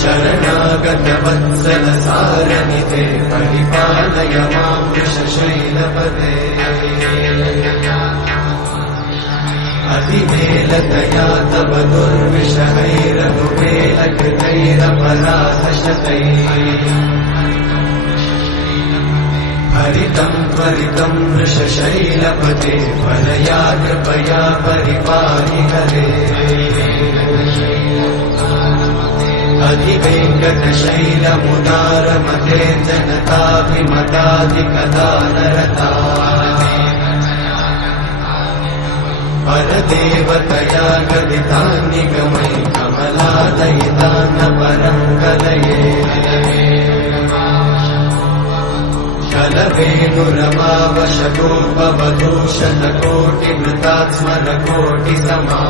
शरणागतवत्सल सारनिधे परिपालय मां वृषशैलपते अतिवेलतया तव दुर्विषहैरनुवेलकृतैरपराधशतैः हरितं त्वरितं वृषशैलपते वरया कृपया परिपाहि हरे अधिवेङ्कटशैलमुदारमते जनताभिमताधिकदानरता परदेवतया गदितान्निगमै कमलादयितान्न परं कलये कलवेणुरमावशतोपवधूषणकोटिमृतात्स्मरकोटिसमा